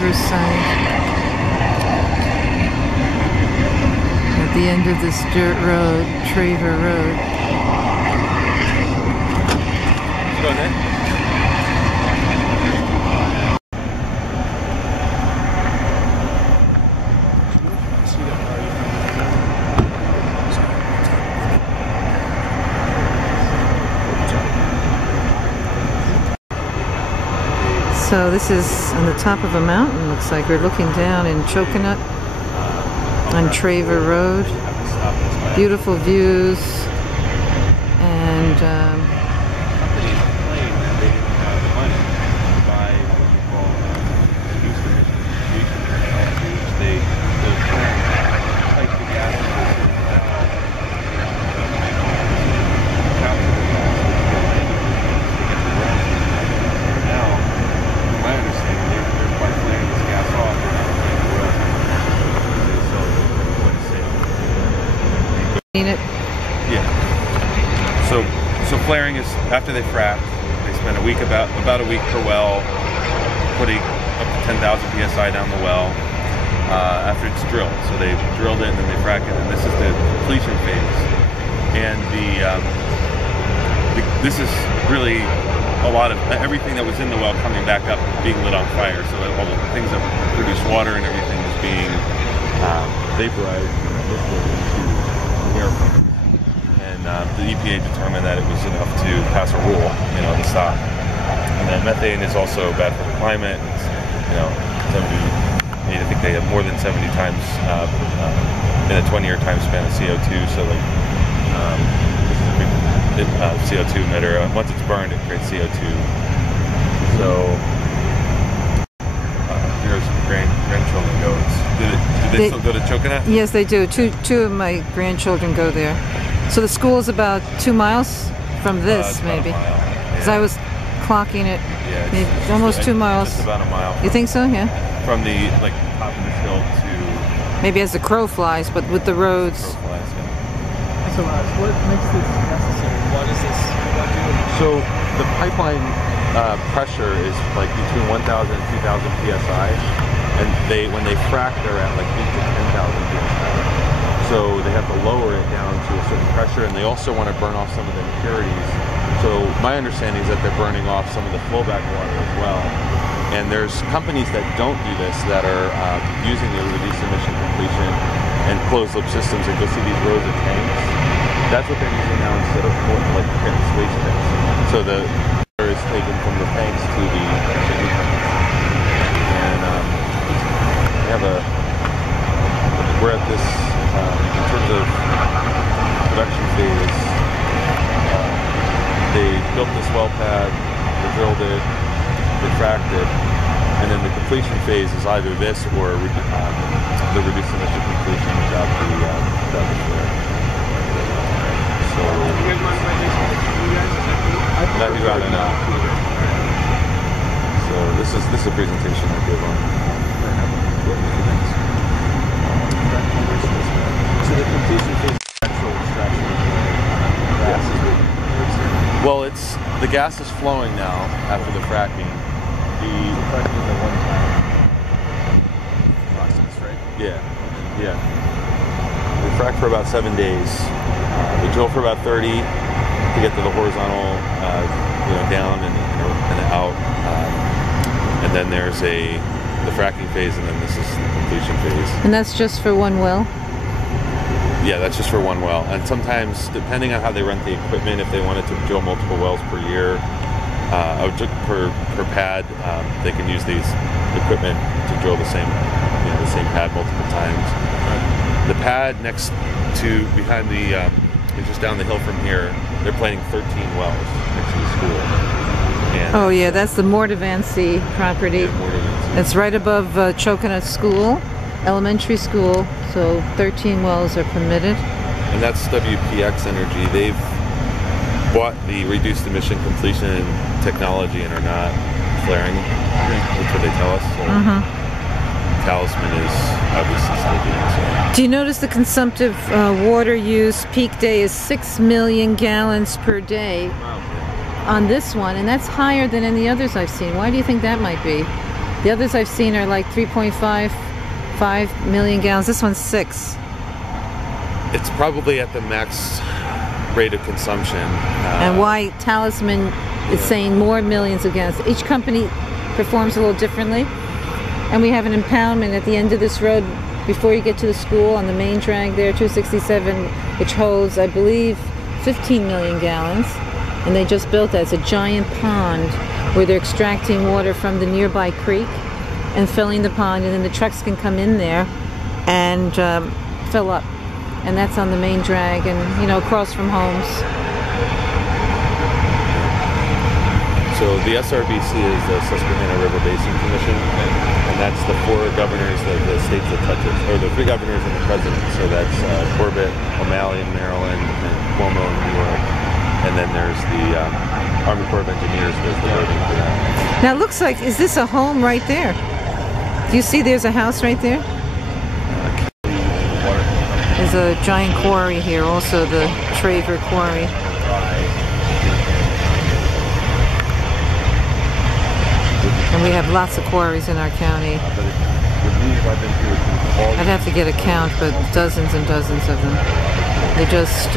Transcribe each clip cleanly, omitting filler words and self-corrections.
Riverside. At the end of this dirt road, Traver Road. Go ahead. So this is on the top of a mountain, looks like. We're looking down in Choconut on Traver Road. Beautiful views. And So flaring is after they frack. They spend a week about a week per well, putting up to 10,000 psi down the well after it's drilled. So they drilled it and then they frack it, and this is the completion phase. And this is really a lot of everything that was in the well coming back up being lit on fire. So that all the things that produce water and everything is being vaporized into the air. And the EPA determined that it was enough to pass a rule, to stop. And then methane is also bad for the climate. It's, 70, I think they have more than 70 times in a 20-year time span of CO2. So like CO2 emitter. Once it's burned, it creates CO2. So here's grandchildren goats. Do they still go to Choconut? Yes, they do. Two of my grandchildren go there. So the school is about 2 miles from this, maybe. Because I was clocking it. Yeah, maybe almost 2 miles. Just about a mile. You think so? Yeah. From the top of this hill to. Maybe as the crow flies, but with the roads. Crow flies, yeah. So what makes this necessary? What is this? So the pipeline pressure is like between 1,000 and 2,000 psi, and when they frack, they're at like 8 to 10,000 psi. So they have to lower it down to a certain pressure, and they also want to burn off some of the impurities. So my understanding is that they're burning off some of the flowback water as well. And there's companies that don't do this that are using the reduced emission completion and closed loop systems, and go see these rows of tanks. That's what they're using now instead of like waste tanks. So the water is taken from the tanks to the new tanks. And they have we're at this. In terms of production phase, they built this well pad, they drilled it, they fracked it, and then the completion phase is either this or the reduced emission completion without the flare. So that you got it now. So this is a presentation I gave on things. So the completion phase is actual extraction of the gas. Well, the gas is flowing now after the fracking. The fracking is a one-time process, right? Yeah. We frack for about 7 days. We drill for about 30 to get to the horizontal, down and out. And then there's the fracking phase, and then this is the completion phase. And that's just for one well? Yeah, that's just for one well. And sometimes, depending on how they rent the equipment, if they wanted to drill multiple wells per year, per pad, they can use these equipment to drill the same pad multiple times. The pad behind just down the hill from here, they're planning 13 wells next to the school. And oh yeah, that's the Mordavancy property. Yeah, Mordavancy. It's right above Choconut School, elementary school, so 13 wells are permitted. And that's WPX Energy. They've bought the reduced emission completion technology and are not flaring. That's what they tell us. So Talisman is obviously still doing so. Do you notice the consumptive water use peak day is 6 million gallons per day on this one, and that's higher than any others I've seen. Why do you think that might be? The others I've seen are like 3.5 million gallons. This one's 6. It's probably at the max rate of consumption. And why Talisman is saying more millions of gallons. Each company performs a little differently. And we have an impoundment at the end of this road before you get to the school on the main drag there, 267, which holds, I believe, 15 million gallons. And they just built that. It's a giant pond where they're extracting water from the nearby creek and filling the pond, and then the trucks can come in there and fill up. And that's on the main drag and, you know, across from homes. So the SRBC is the Susquehanna River Basin Commission, and that's the 4 governors of the states that touch it, or the 3 governors and the president. So that's Corbett, O'Malley in Maryland, and Cuomo in New York. And then there's the Army Corps of Engineers does the voting for that. Now it looks like, is this a home right there? Do you see there's a house right there? There's a giant quarry here, also the Traver Quarry. And we have lots of quarries in our county. I'd have to get a count, but dozens and dozens of them. They're just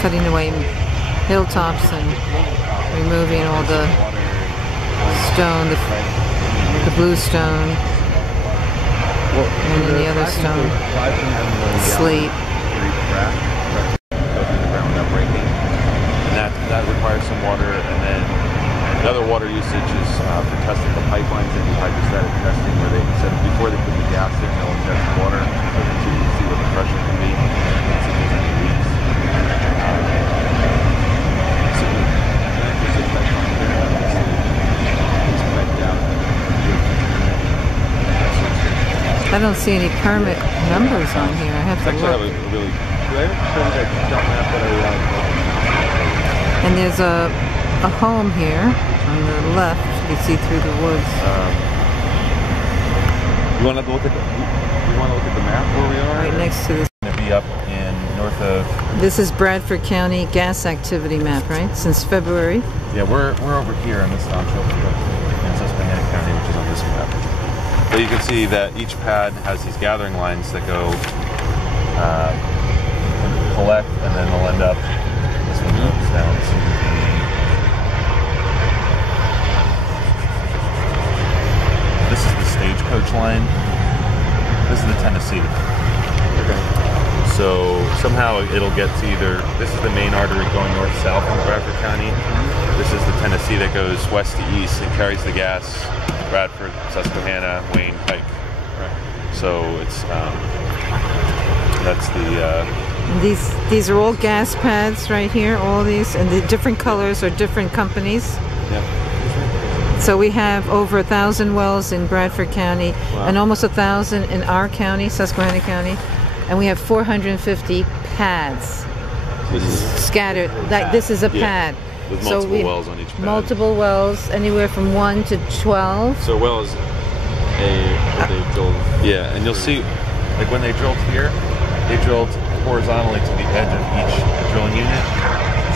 cutting away hilltops and removing all the stone, the blue stone, and then the other stone, slate. And that requires some water, and then another water usage is for testing the pipelines. They do hydrostatic testing where they said before they put the gas in, they'll inject water so you can see what the pressure can be, and see if there's any leaks. I don't see any permit numbers on here. I have to look. And there's a home here on the left. You can see through the woods. You want to look at the map where we are? Right next to this. Going to be up in north of. This is Bradford County gas activity map, right? Since February. Yeah, we're over here in this township in Susquehanna County, which is on this map. But you can see that each pad has these gathering lines that go collect, and then they'll end up. This one goes down. This is the stagecoach line. This is the Tennessee. Okay. So somehow it'll get to either, this is the main artery going north-south in Bradford County. This is the Tennessee that goes west to east and carries the gas, Bradford, Susquehanna, Wayne, Pike. Right. So it's, that's the... These are all gas pads right here, all these, and the different colors are different companies. Yeah. So we have over 1,000 wells in Bradford County, wow, and almost 1,000 in our county, Susquehanna County, and we have 450 pads scattered. This is a pad. With multiple wells on each pad. Multiple wells, anywhere from 1 to 12. So a well is they drilled. Yeah, and you'll see, like when they drilled here, they drilled horizontally to the edge of each drilling unit.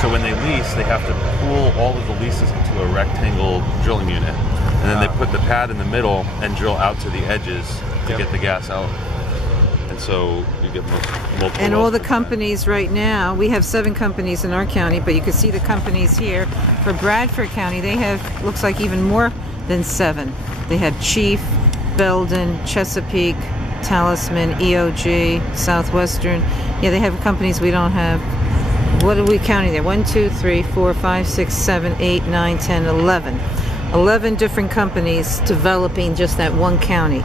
So when they lease, they have to pool all of the leases into a rectangle drilling unit. And then they put the pad in the middle and drill out to the edges to get the gas out. And so you get multiple and all the companies right now, we have 7 companies in our county, but you can see the companies here. For Bradford County, they have, looks like even more than 7. They have Chief, Belden, Chesapeake, Talisman, EOG, Southwestern. Yeah, they have companies we don't have. What are we counting there? 1, 2, 3, 4, 5, 6, 7, 8, 9, 10, 11. 11 different companies developing just that one county.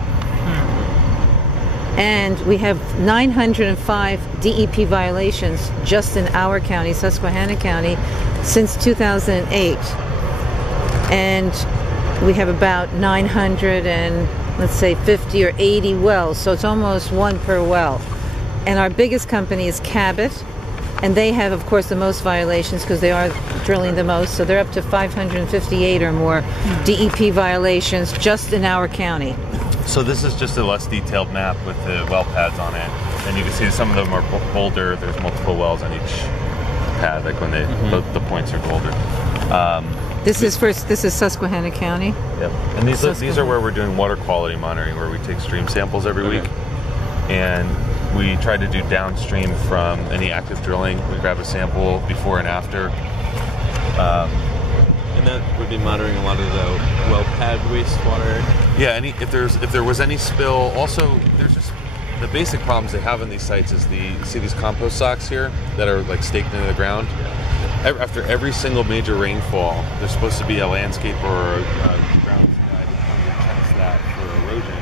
And we have 905 DEP violations just in our county, Susquehanna County, since 2008. And we have about 900 and, let's say, 50 or 80 wells. So it's almost 1 per well. And our biggest company is Cabot. And they have, of course, the most violations because they are drilling the most. So they're up to 558 or more DEP violations just in our county. So this is just a less detailed map with the well pads on it. And you can see some of them are bolder. There's multiple wells on each pad, like when they, the points are bolder. This is Susquehanna County. Yep. And these are where we're doing water quality monitoring, where we take stream samples every week, and we try to do downstream from any active drilling. We grab a sample before and after. And that would be monitoring a lot of the well pad wastewater. Yeah, if there was any spill. Also, there's just the basic problems they have in these sites is you see these compost socks here that are like staked into the ground. After every single major rainfall, there's supposed to be a landscaper or a ground guy that comes and checks that for erosion.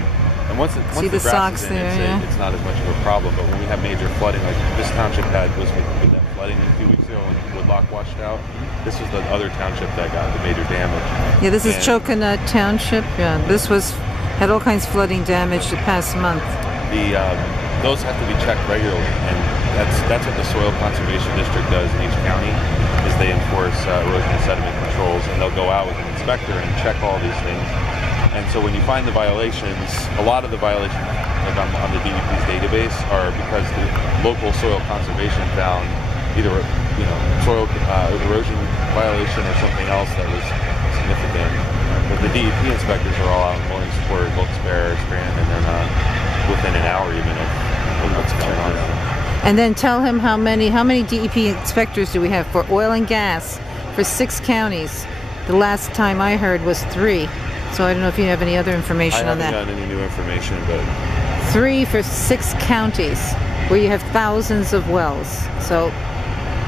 And once the grass is in, it's not as much of a problem. But when we have major flooding, like this township was with that flooding a few weeks ago, and Woodlock washed out. This was the other township that got the major damage. Yeah, this is Choconut Township. Yeah, this had all kinds of flooding damage the past month. Those have to be checked regularly, and that's what the Soil Conservation District does in each county. Is they enforce erosion and sediment controls, and they'll go out with an inspector and check all these things. And so when you find the violations, a lot of the violations like on the DEP's database are because the local soil conservation found either soil erosion violation or something else that was significant. But the DEP inspectors are all out in Williamsport, Wilkes-Barre, Scranton, and they're not within an hour even of what's going on. And then tell him how many DEP inspectors do we have for oil and gas for 6 counties. The last time I heard was 3. So I don't know if you have any other information on that. I haven't gotten any new information, but 3 for 6 counties where you have thousands of wells. So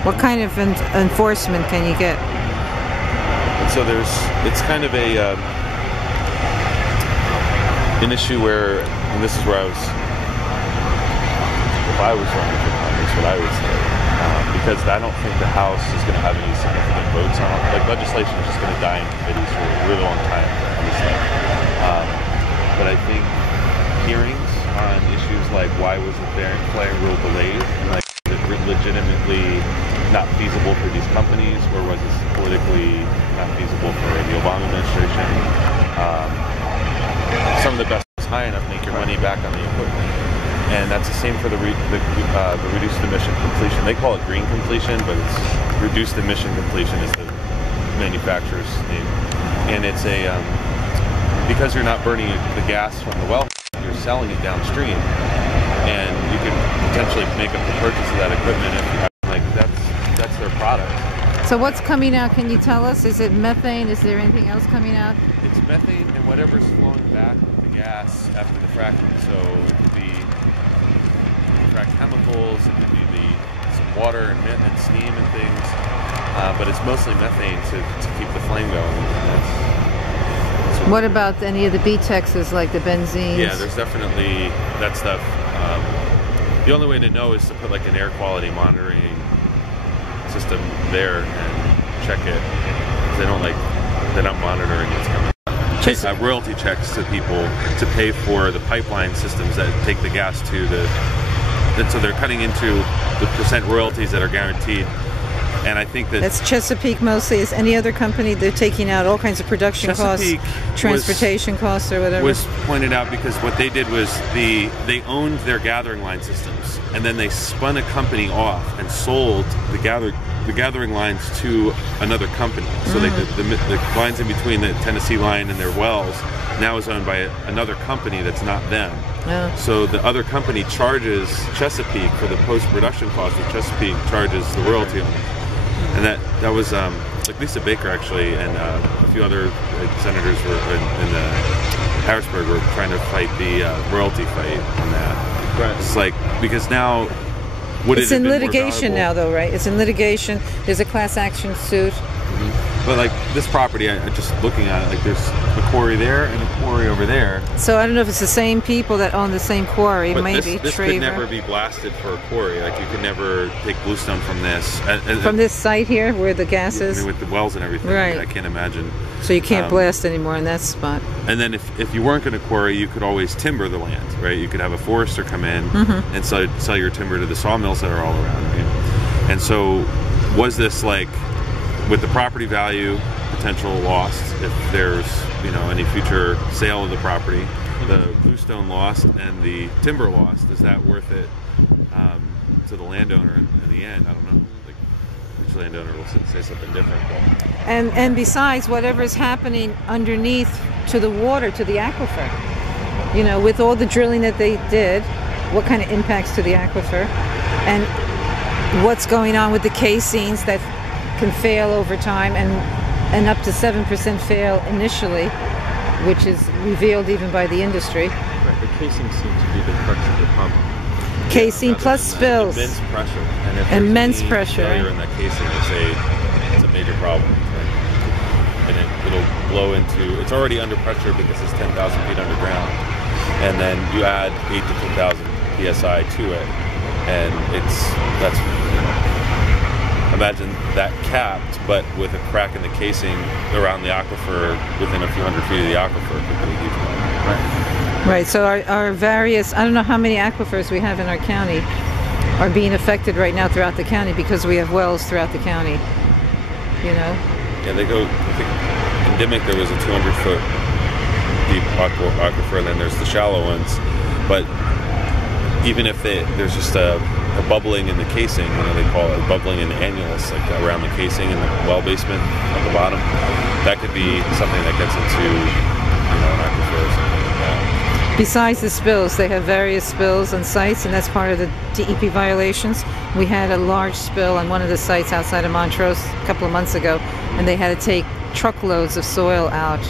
what kind of enforcement can you get? And so it's kind of an issue where, and this is where if I was running for Congress, what I would say, because I don't think the House is going to have any significant votes on it. Like legislation is just going to die in committees for a really long time on this stuff. But I think hearings on issues like why was the flaring rule delayed, like is it legitimately not feasible for these companies, or was it politically not feasible for the Obama administration? Some of the best is high enough, make your money back on the equipment. And that's the same for the reduced emission completion. They call it green completion, but it's reduced emission completion is the manufacturer's name. And it's because you're not burning the gas from the well, you're selling it downstream, and you can potentially make up the purchase of that equipment if you have, that's their product. So what's coming out? Can you tell us? Is it methane? Is there anything else coming out? It's methane and whatever's flowing back with the gas after the fracking. So it could be fracked chemicals, it could be some water and steam and things, but it's mostly methane to keep the flame going. What about any of the B-texes like the benzene? Yeah, there's definitely that stuff. The only way to know is to put like an air quality monitoring system there and check it. They're not monitoring what's coming out. Royalty checks to people to pay for the pipeline systems that take the gas to and so they're cutting into the percent royalties that are guaranteed. And I think that's Chesapeake mostly. Is any other company, they're taking out all kinds of production costs, transportation costs or whatever? Was pointed out because what they did was they owned their gathering line systems, and then they spun a company off and sold the gathering lines to another company. So the lines in between the Tennessee line and their wells now is owned by another company that's not them. Oh. So the other company charges Chesapeake for the post-production cost, and Chesapeake charges the royalty on it. And that was like Lisa Baker actually, and a few other senators were in Harrisburg were trying to fight the royalty fight on that. Right. It's like because now it's in litigation now, though, right? It's in litigation. There's a class action suit. But like this property, I just looking at it, like there's a quarry there and a quarry over there. So I don't know if it's the same people that own the same quarry. But maybe this could never be blasted for a quarry. Like you could never take bluestone from this. From this site here, where the gas is. I mean, with the wells and everything. Right. I can't imagine. So you can't blast anymore in that spot. And then if you weren't going to quarry, you could always timber the land, right? You could have a forester come in and sell your timber to the sawmills that are all around, right? And so was this like with the property value potential lost if there's any future sale of the property, the bluestone lost and the timber lost, is that worth it to the landowner in the end? I don't know. Like, each landowner will say something different. But. And besides, whatever is happening underneath to the water, to the aquifer, you know, with all the drilling that they did, what kind of impacts to the aquifer, and what's going on with the casings that can fail over time, and up to 7% fail initially, which is revealed even by the industry. Right, the casings seem to be the crux of the pump. Casing plus spills. Immense pressure. And if immense there's any pressure. failure in that casing, it's a major problem. And it'll blow into, it's already under pressure because it's 10,000 feet underground. And then you add 8 to 10,000 PSI to it. And that's, imagine that capped, but with a crack in the casing around the aquifer, within a few hundred feet of the aquifer, could be a huge problem. Right. Right, so our various, I don't know how many aquifers we have in our county are being affected right now throughout the county because we have wells throughout the county, you know? Yeah, they go, I think in Dimmick there was a 200-foot deep aquifer, and then there's the shallow ones. But even if there's just a bubbling in the casing, you know, they call it bubbling in the annulus, like around the casing in the well basement at the bottom, that could be something that gets into, you know, an aquifer or something like that. Besides the spills, they have various spills on sites, and that's part of the DEP violations. We had a large spill on one of the sites outside of Montrose a couple of months ago, and they had to take truckloads of soil out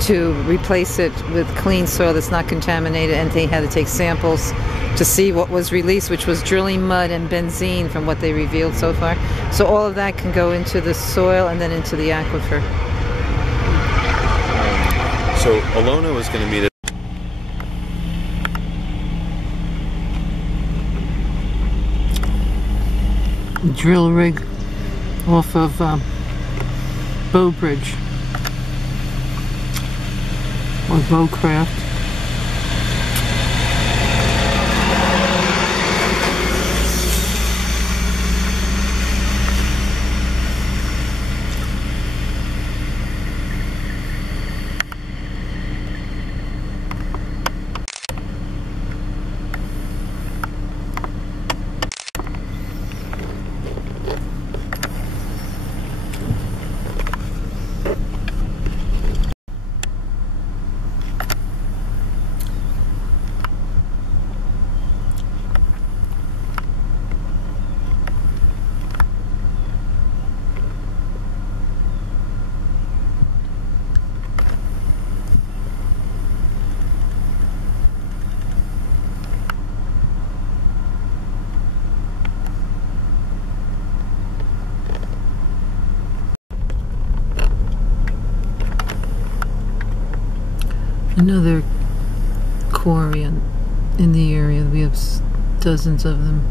to replace it with clean soil that's not contaminated, and they had to take samples to see what was released, which was drilling mud and benzene from what they revealed so far. So all of that can go into the soil and then into the aquifer. So Alona was going to meet drill rig off of Bowbridge or Bowcraft. Another quarry in the area. We have dozens of them.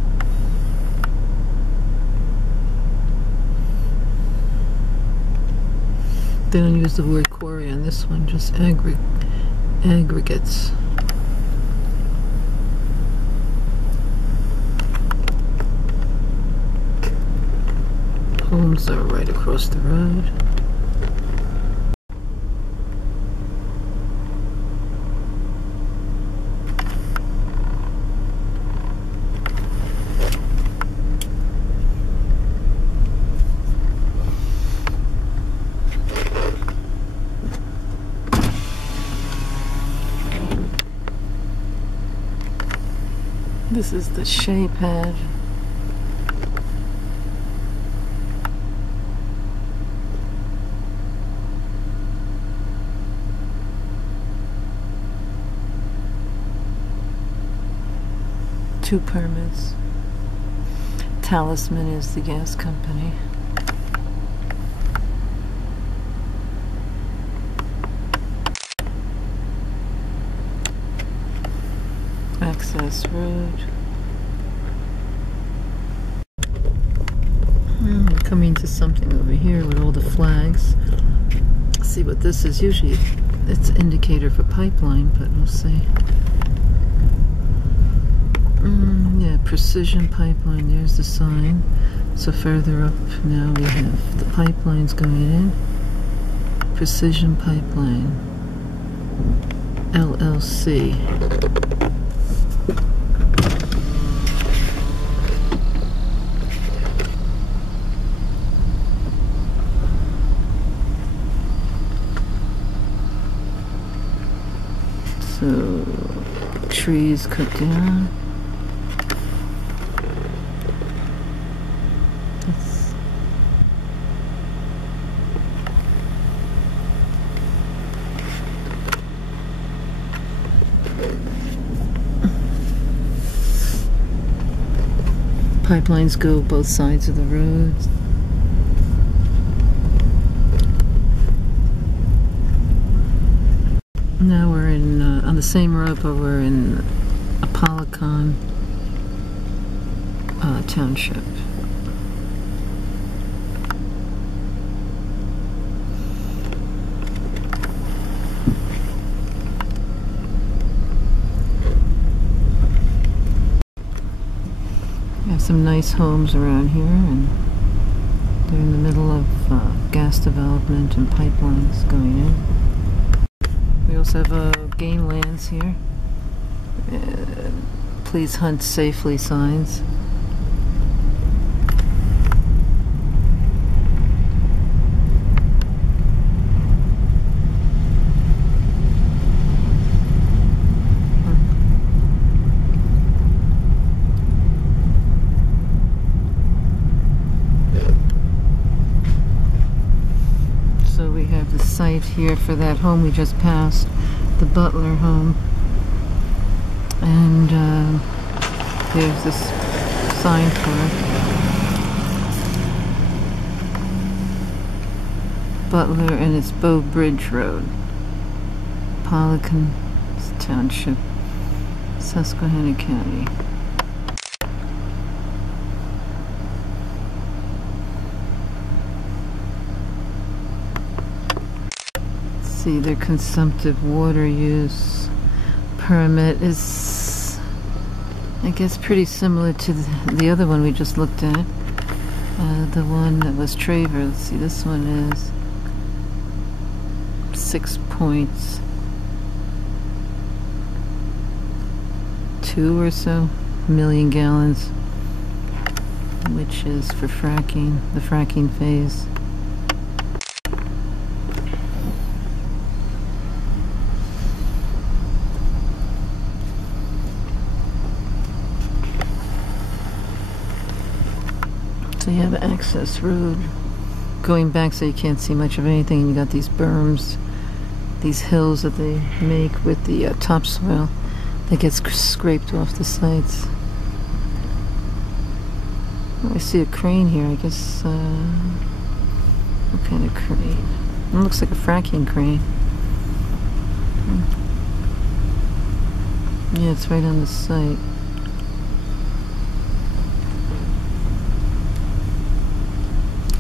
They don't use the word quarry on this one, just aggregates. Homes are right across the road. This is the Shea Pad. Two permits. Talisman is the gas company. Access road. Coming to something over here with all the flags. See what this is. Usually it's an indicator for pipeline, but we'll see. Yeah, precision pipeline. There's the sign. So further up now we have the pipelines going in. Precision Pipeline LLC. So, trees cut down. Pipelines go both sides of the road. Now we're in on the same road, but we're in Apolacon Township. We have some nice homes around here, and they're in the middle of gas development and pipelines going in. We also have game lands here. Please hunt safely signs. So we have the site here for that home we just passed, the Butler home. And there's this sign for it. Butler, and it's Bowbridge Rd, Apolacon Township, Susquehanna County. See, their consumptive water use permit is, I guess, pretty similar to the other one we just looked at. The one that was Traver. Let's see, this one is 6.2 or so million gallons, which is for fracking, the fracking phase. So you have an access road going back, so you can't see much of anything, and you got these berms, these hills that they make with the topsoil that gets scraped off the sides. Oh, I see a crane here, I guess. What kind of crane? It looks like a fracking crane. Yeah, it's right on the site.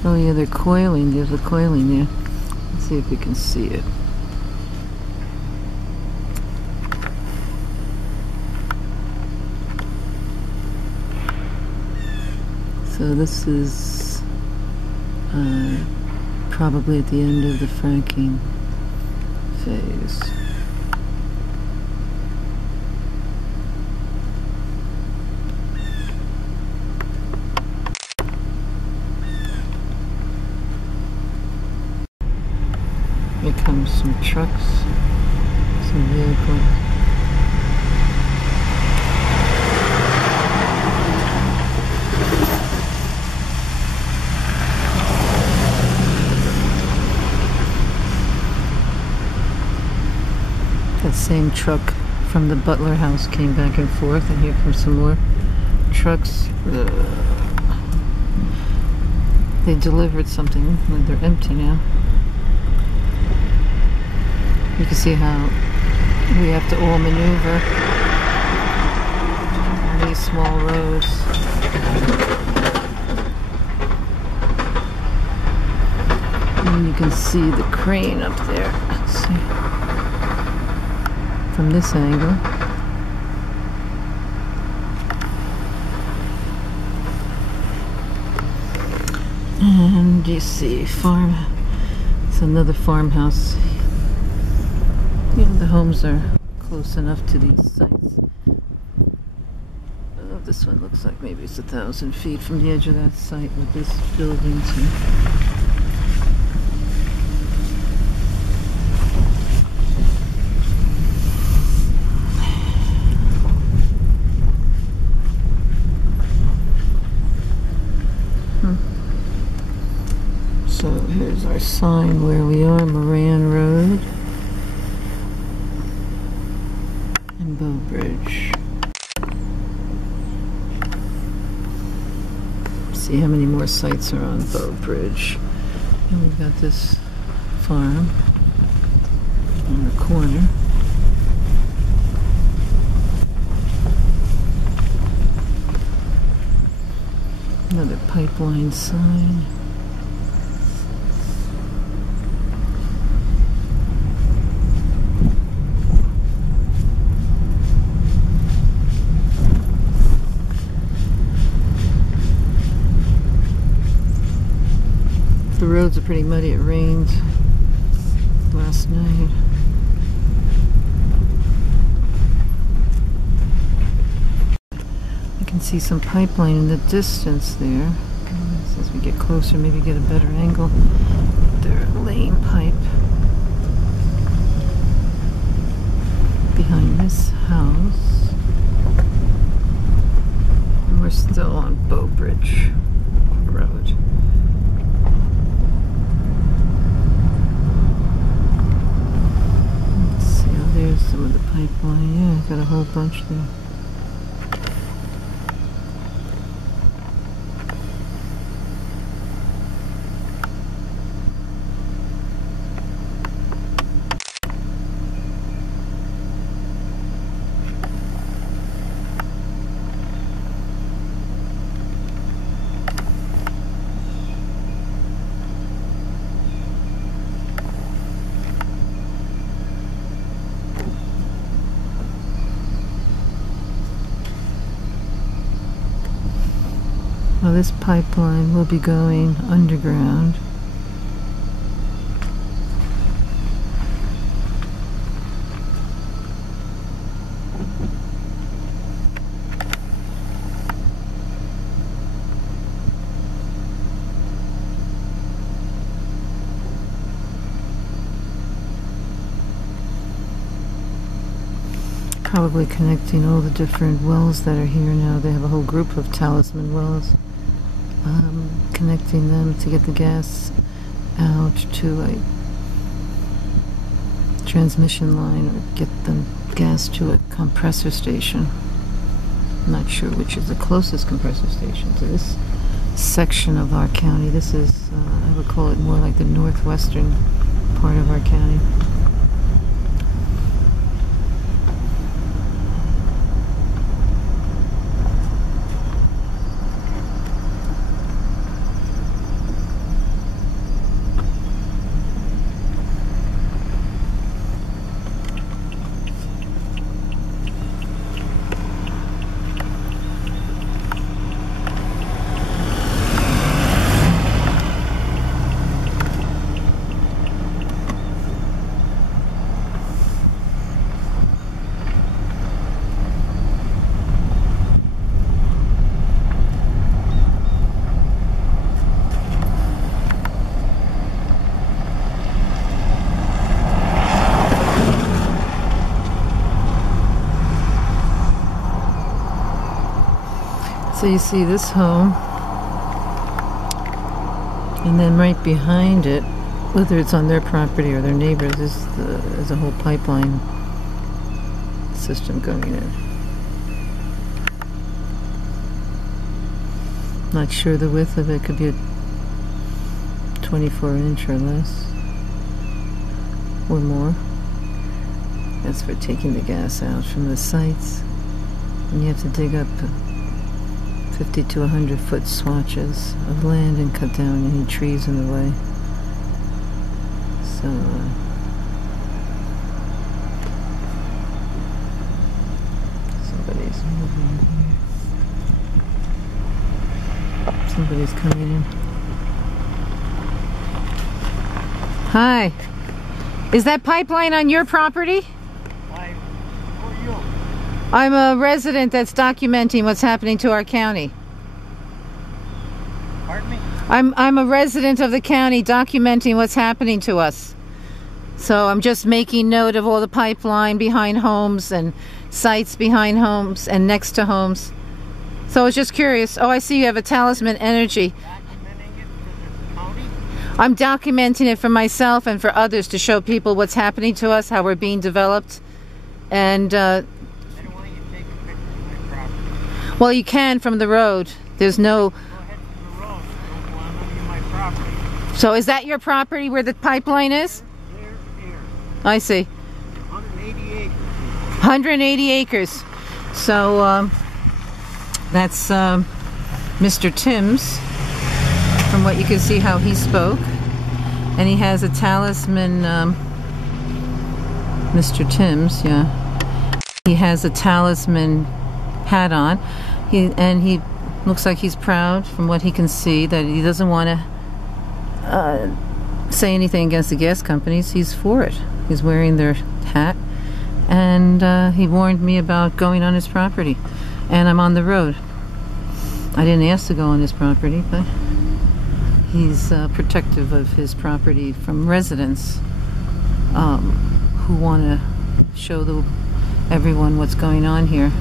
Oh yeah, they're coiling. There's a coiling there. Let's see if we can see it. So this is probably at the end of the fracking phase. Here comes some trucks, some vehicles. That same truck from the Butler house came back and forth, and here come some more trucks. They delivered something, and they're empty now. You can see how we have to all maneuver on these small roads. And you can see the crane up there. Let's see. From this angle. And you see it's another farmhouse. You know, the homes are close enough to these sites. Oh, this one looks like maybe it's 1,000 feet from the edge of that site with this building too. Here's our sign where we are, Moran Road in Bowbridge. See how many more sites are on Bowbridge. And we've got this farm on the corner. Another pipeline sign. The roads are pretty muddy. It rained last night. I can see some pipeline in the distance there. As we get closer, maybe get a better angle. They're a lane pipe behind this house. And we're still on Bowbridge Road. Let's see, oh, there's some of the pipeline. Yeah, got a whole bunch there. Well, this pipeline will be going underground. Probably connecting all the different wells that are here now. They have a whole group of Talisman wells. Connecting them to get the gas out to a transmission line or get the gas to a compressor station. I'm not sure which is the closest compressor station to this section of our county. This is, I would call it more like the northwestern part of our county. So you see this home, and then right behind it, whether it's on their property or their neighbors, is a whole pipeline system going in. Not sure the width of it, could be a 24-inch or less, or more. That's for taking the gas out from the sites, and you have to dig up 50 to 100 foot swatches of land and cut down any trees in the way. So somebody's moving here. Somebody's coming in. Hi. Is that pipeline on your property? Why? Who are you? I'm a resident that's documenting what's happening to our county. Pardon me? I'm a resident of the county documenting what's happening to us. So I'm just making note of all the pipeline behind homes and sites behind homes and next to homes. So I was just curious. Oh, I see you have a Talisman Energy. Documenting it for the county? I'm documenting it for myself and for others to show people what's happening to us, how we're being developed. And I don't want you to take a picture of my property. well, you can from the road. There's no. Go ahead from the road. Don't want to be my property. So is that your property where the pipeline is? Here. I see. 180 acres. 180 acres. So that's Mr. Timms, from what you can see how he spoke. And he has a Talisman, Mr. Timms, yeah. He has a Talisman hat on. He looks like he's proud, from what he can see, that he doesn't want to say anything against the gas companies. He's for it. He's wearing their hat. And he warned me about going on his property. And I'm on the road. I didn't ask to go on his property, but he's protective of his property from residents who want to show everyone what's going on here.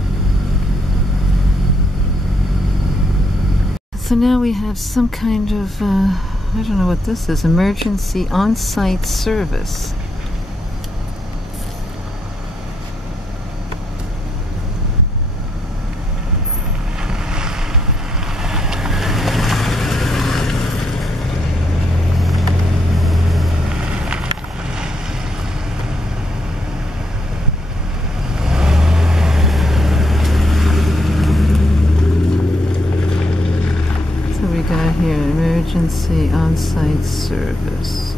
So now we have some kind of, I don't know what this is, emergency on-site service. Here, emergency on-site service.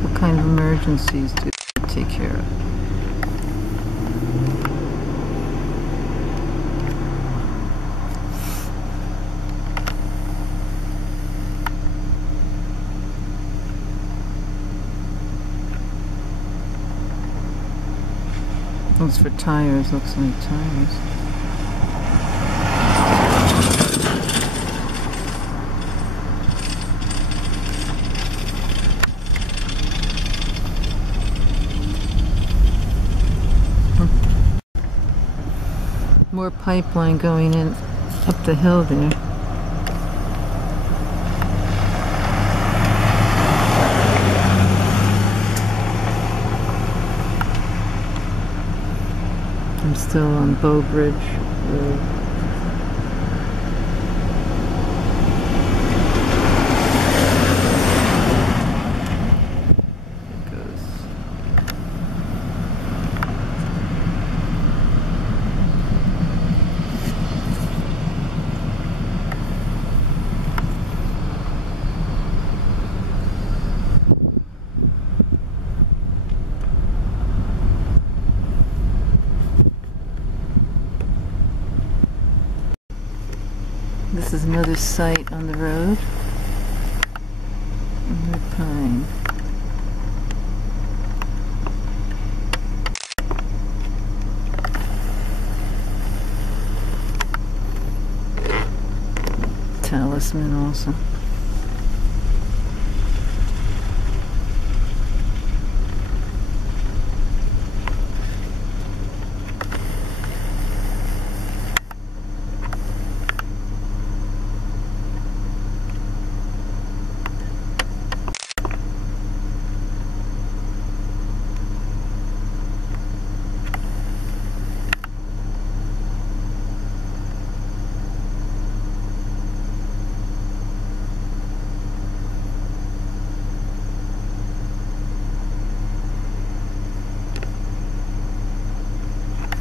What kind of emergencies do you take care of? Looks for tires, looks like tires. More pipeline going in up the hill there. I'm still on Bowbridge Rd. This is another site on the road. Repine. Talisman also.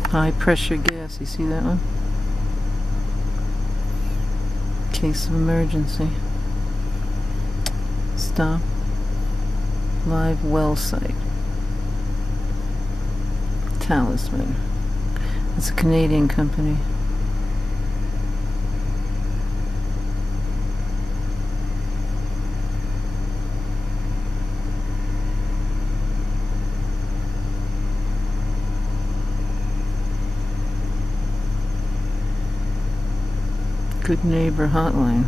High pressure gas, you see that one? Case of emergency. Stop. Live well site. Talisman. It's a Canadian company. Good neighbor hotline.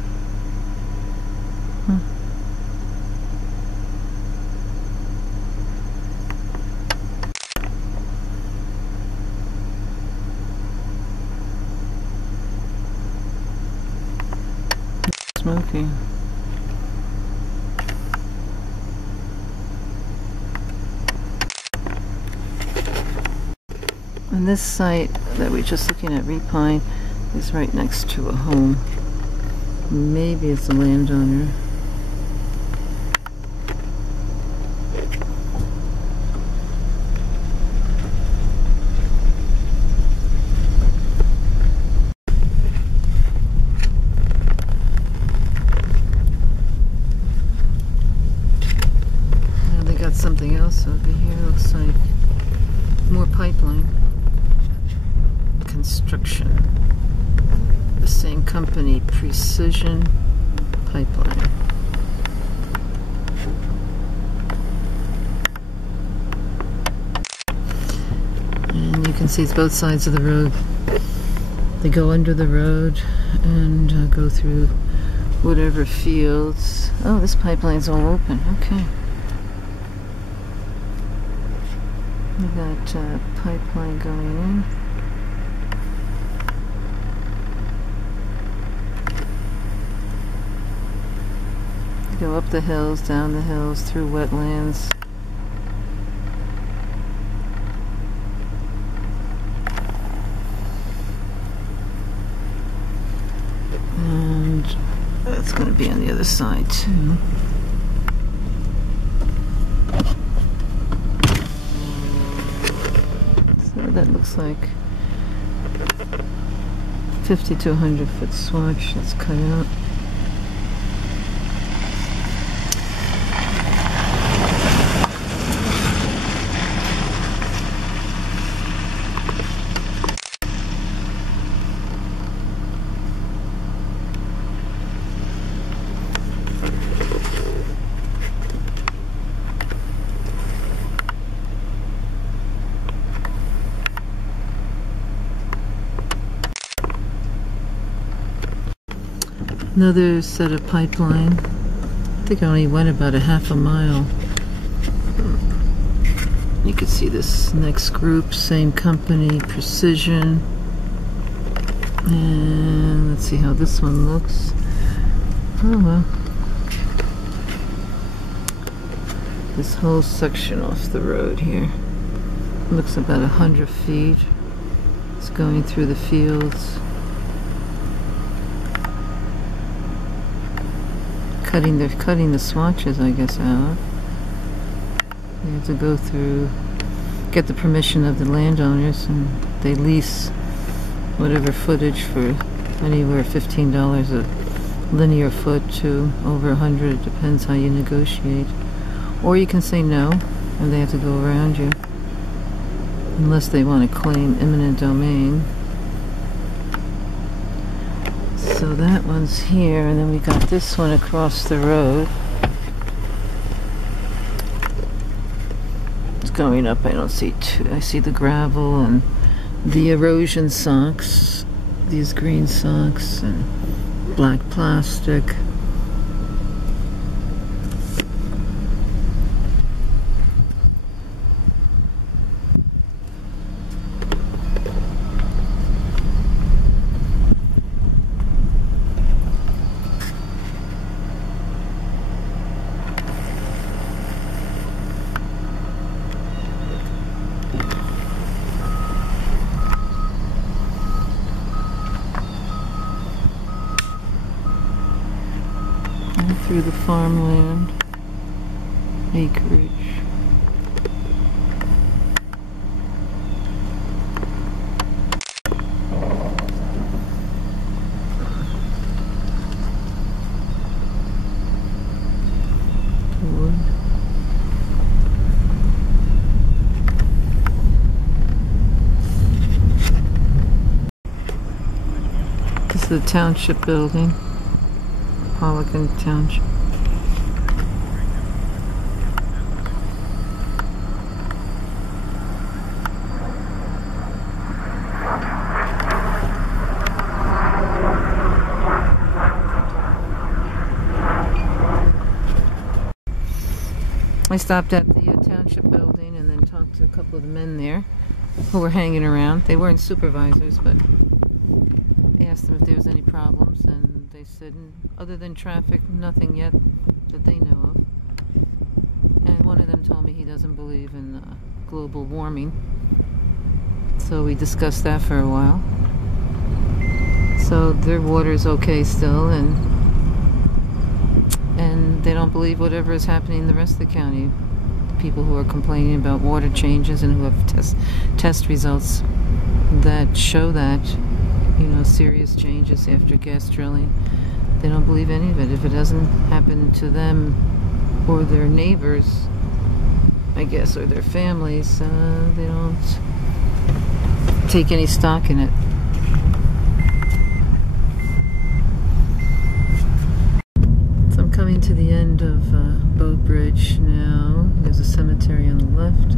Smoky. And this site that we're just looking at, Repine, is right next to a home. Maybe it's a landowner. Now they got something else over here. Looks like more pipeline construction. The same company, Precision Pipeline. And you can see it's both sides of the road. They go under the road and go through whatever fields. Oh, this pipeline's all open. Okay. We got a pipeline going in. Go up the hills, down the hills, through wetlands. And that's going to be on the other side too. So that looks like 50 to 100 foot swatch that's cut out. Another set of pipeline. I think I only went about a half a mile. You can see this next group, same company, Precision. And let's see how this one looks. Oh well. This whole section off the road here looks about 100 feet. It's going through the fields. They're cutting the swatches, I guess, out. They have to go through, get the permission of the landowners, and they lease whatever footage for anywhere $15 a linear foot to over 100. It depends how you negotiate. Or you can say no, and they have to go around you, unless they want to claim eminent domain. So that one's here, and then we got this one across the road. It's going up. I don't see two. I see the gravel and the erosion socks, these green socks and black plastic. Through the farmland, acreage. Wood. This is the township building. Apolacon Township. I stopped at the township building and then talked to a couple of the men there who were hanging around. They weren't supervisors, but I asked them if there was any problems, and they said, other than traffic, nothing yet that they know of. And one of them told me he doesn't believe in global warming. So we discussed that for a while. So their water is okay still, and they don't believe whatever is happening in the rest of the county. The people who are complaining about water changes and who have test results that show that, you know, serious changes after gas drilling, they don't believe any of it. If it doesn't happen to them or their neighbors, I guess, or their families, they don't take any stock in it. So I'm coming to the end of Bowbridge now. There's a cemetery on the left,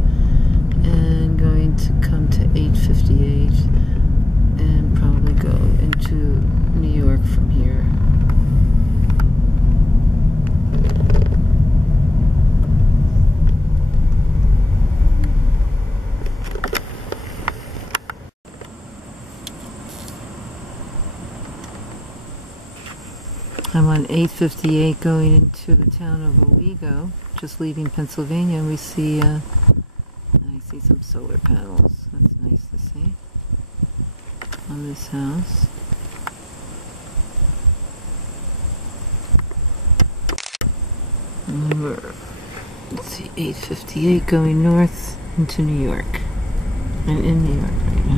and going to come to 858 and probably go into New York from here. I'm on 858 going into the town of Owego, just leaving Pennsylvania, and we see, I see some solar panels. That's nice to see on this house. And let's see, 858 going north into New York, and in New York right now.